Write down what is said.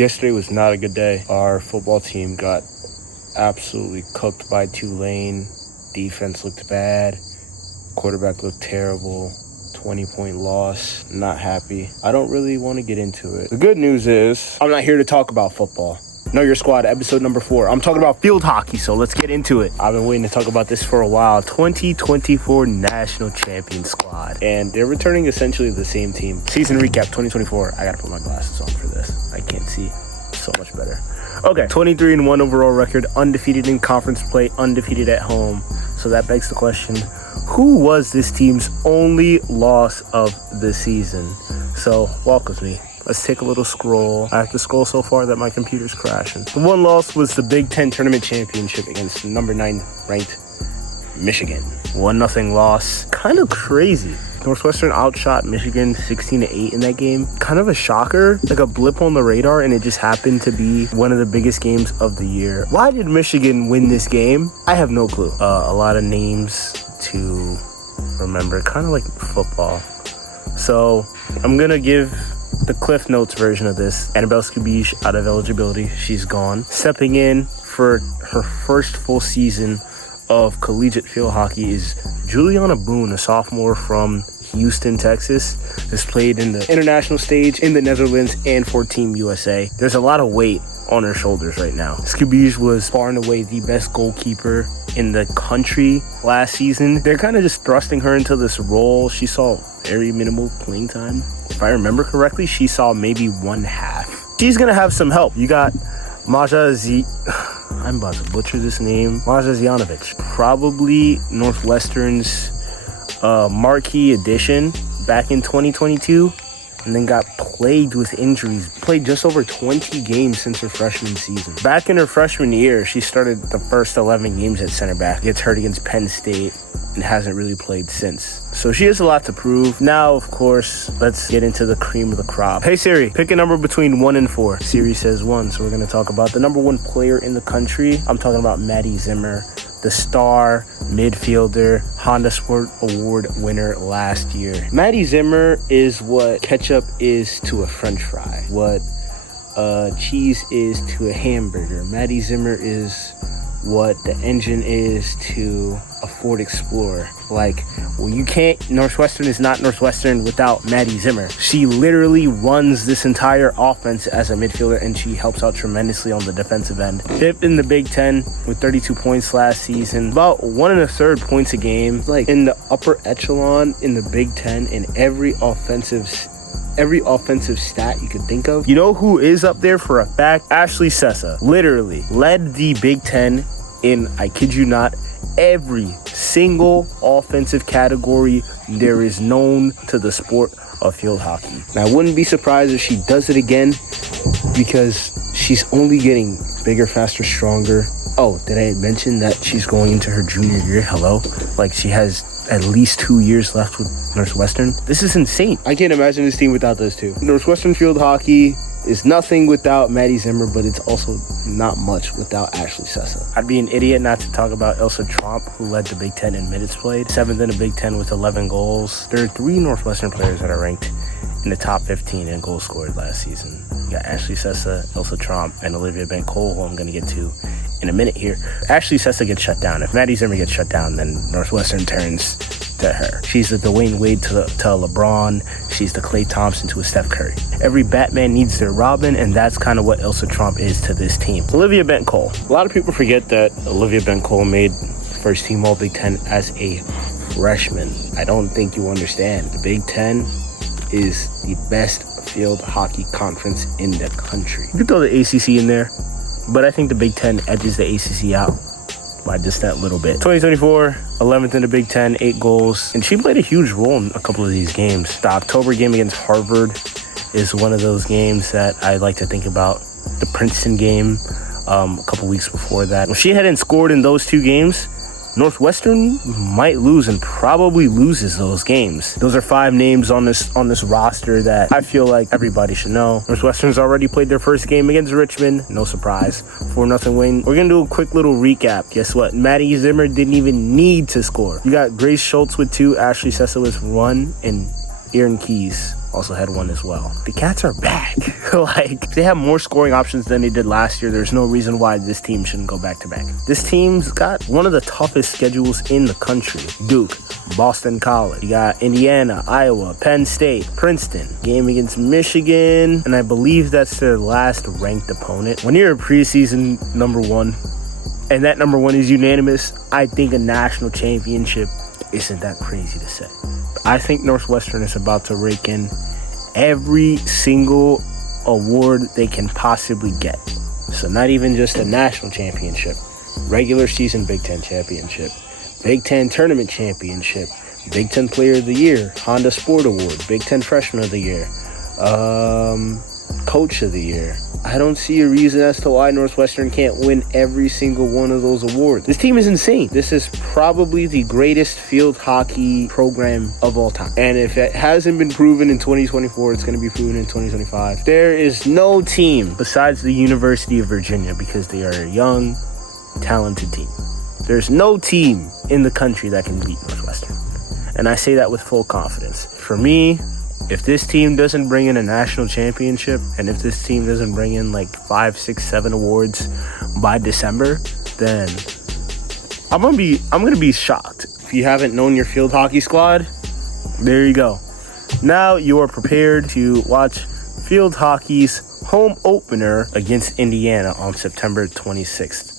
Yesterday was not a good day. Our football team got absolutely cooked by Tulane. Defense looked bad. Quarterback looked terrible. 20-point loss. Not happy. I don't really want to get into it. The good news is I'm not here to talk about football. Know Your Squad, episode number 4. I'm talking about field hockey, so let's get into it. I've been waiting to talk about this for a while. 2024 National Champion Squad. And they're returning essentially the same team. Season recap 2024. I gotta put my glasses on for this. I can't see so much better. Okay, 23-1 overall record, undefeated in conference play, undefeated at home. So that begs the question, who was this team's only loss of the season? So walk with me. Let's take a little scroll. I have to scroll so far that my computer's crashing. The one loss was the Big Ten Tournament Championship against number 9 ranked Michigan. 1-0 loss. Kind of crazy. Northwestern outshot Michigan 16-8 in that game. Kind of a shocker, like a blip on the radar, and it just happened to be one of the biggest games of the year. Why did Michigan win this game? I have no clue. A lot of names to remember, kind of like football. So I'm gonna give the Cliff Notes version of this. Annabelle Scabiche out of eligibility. She's gone. Stepping in for her first full season of collegiate field hockey is Juliana Boone, a sophomore from Houston, Texas, has played in the international stage in the Netherlands and for Team USA. There's a lot of weight on her shoulders right now. Scabiche was far and away the best goalkeeper in the country last season. They're kind of just thrusting her into this role. She saw very minimal playing time. If I remember correctly, she saw maybe one half. She's gonna have some help. You got I'm about to butcher this name. Maja Zijanovic, probably Northwestern's marquee addition back in 2022, and then got plagued with injuries. Played just over 20 games since her freshman season. Back in her freshman year, she started the first 11 games at center back. Gets hurt against Penn State and hasn't really played since. So she has a lot to prove. Now, of course, let's get into the cream of the crop. Hey Siri, pick a number between 1 and 4. Siri says 1, so we're going to talk about the number 1 player in the country. I'm talking about Maddie Zimmer, the star midfielder, Honda Sport Award winner last year. Maddie Zimmer is what ketchup is to a French fry, what cheese is to a hamburger. Maddie Zimmer is what the engine is to a Ford Explorer. Northwestern is not Northwestern without Maddie Zimmer. She literally runs this entire offense as a midfielder, and she helps out tremendously on the defensive end. 5th in the Big Ten with 32 points last season. About 1 1/3 points a game. Like in the upper echelon in the Big Ten in every offensive stat you could think of. You know who is up there for a fact? Ashley Sessa literally led the Big Ten in, I kid you not, every single offensive category there is known to the sport of field hockey. And I wouldn't be surprised if she does it again, because she's only getting bigger, faster, stronger. Oh, did I mention that she's going into her junior year? Hello? Like, she has at least 2 years left with Northwestern. This is insane. I can't imagine this team without those two. Northwestern Field Hockey is nothing without Maddie Zimmer, but it's also not much without Ashley Sessa. I'd be an idiot not to talk about Ilsa Tromp, who led the Big Ten in minutes played. 7th in the Big Ten with 11 goals. There are 3 Northwestern players that are ranked in the top 15 in goals scored last season. You got Ashley Sessa, Ilsa Tromp, and Olivia Bent-Cole, who I'm going to get to in a minute here. Ashley Sessa gets shut down. If Maddie Zimmer gets shut down, then Northwestern turns to her. She's the Dwayne Wade to LeBron. She's the Klay Thompson to a Steph Curry. Every Batman needs their Robin, and that's kind of what Ilsa Tromp is to this team. Olivia Bent-Cole. A lot of people forget that Olivia Bent-Cole made first team All Big Ten as a freshman. I don't think you understand. The Big Ten is the best field hockey conference in the country. You can throw the ACC in there, but I think the Big Ten edges the ACC out by just that little bit. 2024, 11th in the Big Ten, 8 goals. And she played a huge role in a couple of these games. The October game against Harvard is one of those games that I like to think about. The Princeton game a couple weeks before that. If she hadn't scored in those 2 games, Northwestern might lose, and probably loses those games. Those are 5 names on this roster that I feel like everybody should know. Northwestern's already played their first game against Richmond. No surprise. 4-0 win. We're going to do a quick little recap. Guess what? Maddie Zimmer didn't even need to score. You got Grace Schultz with 2, Ashley Sessa with 1, and Erin Keys also had one as well. The Cats are back. Like, they have more scoring options than they did last year. There's no reason why this team shouldn't go back-to-back. This team's got one of the toughest schedules in the country. Duke, Boston College. You got Indiana, Iowa, Penn State, Princeton. Game against Michigan, and I believe that's their last ranked opponent. When you're a preseason number one, and that number one is unanimous, I think a national championship isn't that crazy to say. I think Northwestern is about to rake in every single award they can possibly get. So not even just a national championship, regular season Big Ten championship, Big Ten tournament championship, Big Ten Player of the Year, Honda Sport Award, Big Ten Freshman of the Year, Coach of the Year. I don't see a reason as to why Northwestern can't win every single one of those awards. This team is insane. This is probably the greatest field hockey program of all time. And if it hasn't been proven in 2024, it's going to be proven in 2025. There is no team besides the University of Virginia, because they are a young, talented team. There's no team in the country that can beat Northwestern. And I say that with full confidence. For me, if this team doesn't bring in a national championship, and if this team doesn't bring in like 5, 6, 7 awards by December, then I'm gonna be shocked. If you haven't known your field hockey squad, there you go. Now you are prepared to watch field hockey's home opener against Indiana on September 26th.